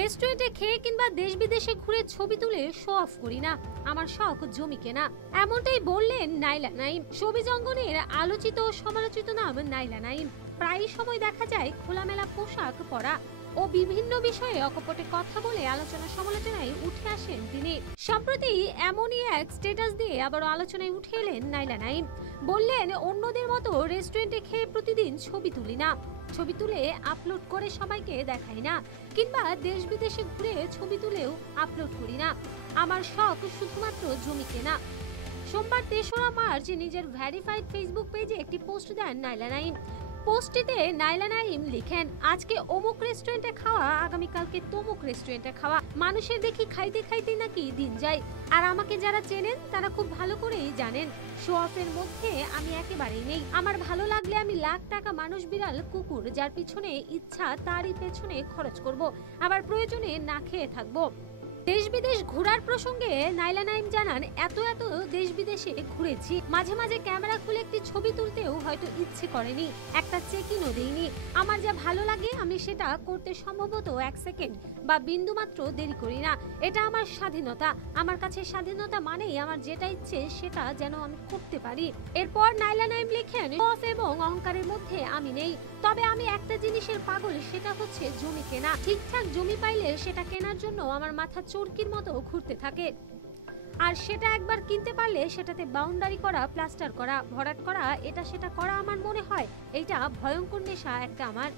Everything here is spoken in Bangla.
রেস্টুরেন্টে খেয়ে কিংবা দেশ বিদেশে ঘুরে ছবি তুলে শো অফ করি না, আমার শখ জমি কেনা। এমনটাই বললেন নাইলা নাইম। ছবি জঙ্গনের আলোচিত ও সমালোচিত নাম নাইলা নাইম। প্রায় সময় দেখা যায় খোলামেলা পোশাক পরা ও বিভিন্ন বিষয়ে অকপটে কথা বলে আলোচনা সমালোচনায় উঠে আসেন তিনি। সম্প্রতি এমনই এক স্ট্যাটাস দিয়ে আবারও আলোচনায় উঠে এলেন নাইলা নাইম। বললেন, অন্যদের মতো রেস্টুরেন্টে খেয়ে প্রতিদিন ছবি তুলি না, ছবি তুলে আপলোড করে সবাইকে দেখাই না, কিংবা দেশ বিদেশে ঘুরে ছবি তুলেও আপলোড করি না। আমার শখ শুধুমাত্র জমি কেনা। সোমবার ৩রা মার্চ নিজের ভেরিফাইড ফেসবুক পেজে একটি পোস্ট দেন নাইলা নাইম। পোস্টটিতে নাইলা নাইম লিখেন, আজকে অমুক রেস্টুরেন্টে খাওয়া, আগামীকালকে তমুক রেস্টুরেন্টে খাওয়া। মানুষের দেখি খাইতে খাইতে নাকি দিন যায়। আর আমাকে যারা চেনেন তারা খুব ভালো করেই জানেন শো অফের মধ্যে আমি একেবারেই নেই। আমার ভালো লাগলে আমি লাখ টাকা মানুষ বিড়াল কুকুর যার পিছনে ইচ্ছা তারই পেছনে খরচ করব, আবার প্রয়োজনে না খেয়ে থাকবো। দেশ বিদেশ ঘোরার প্রসঙ্গে নাইলা নাইম জানান, এত দেশ বিদেশে ঘুরেছি, মাঝে মাঝে ক্যামেরা খুলে একটি ছবি তুলতেও হয়তো ইচ্ছে করেনি, একটা চেকিনও দেইনি। আমার যা ভালো লাগে আমি সেটা করতে সম্ভবত 1 সেকেন্ড বা বিন্দুমাত্র দেরি করি না। এটা আমার স্বাধীনতা। আমার কাছে স্বাধীনতা মানেই আমার যেটা ইচ্ছে সেটা যেন আমি করতে পারি। এরপর নাইলা নাইম লিখেন, শখ এবং অহংকারের মধ্যে আমি নেই, তবে আমি একটা জিনিসের পাগল, সেটা হচ্ছে জমি কেনা। ঠিকঠাক জমি পাইলে সেটা কেনার জন্য আমার মাথা চরকির মতো ঘুরতে থাকে। আর সেটা একবার কিনতে পারলে সেটাতে বাউন্ডারি করা, প্লাস্টার করা, ভরাট করা, এটা সেটা করা আমার মনে হয় এইটা ভয়ঙ্কর নেশা একটা আমার।